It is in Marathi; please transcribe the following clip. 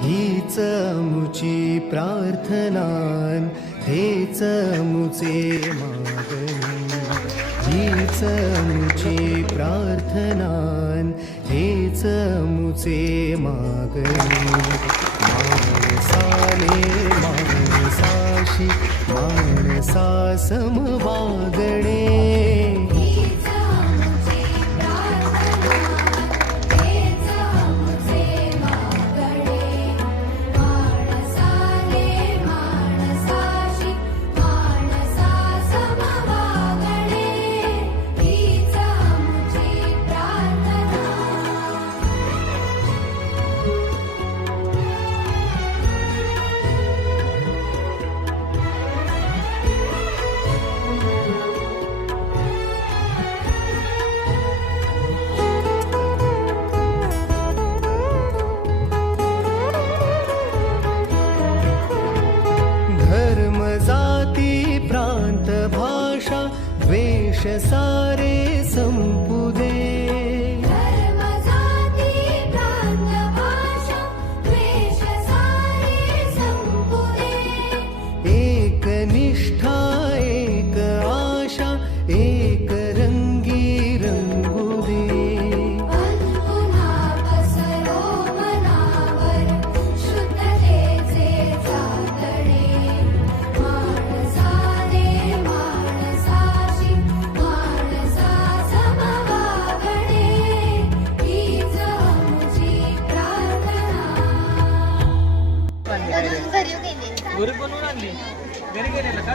हीच मुची प्रार्थनान हेच मुचे मागणे हीच मुची प्रार्थनान हेच मुचे मागणे माणसाने माणसाशी माणसा सम वागणे प्रांत भाषा द्वेष सारे संपू दे धर्म जाती प्रांत भाषा द्वेष सारे संपू दे एक निष्ठा एक आशा एक रंगी रंगू दे पुन्हा पसरो मनावर शुद्धतेचे चांदणे घरी बनवून आणली घरी गेलेलं का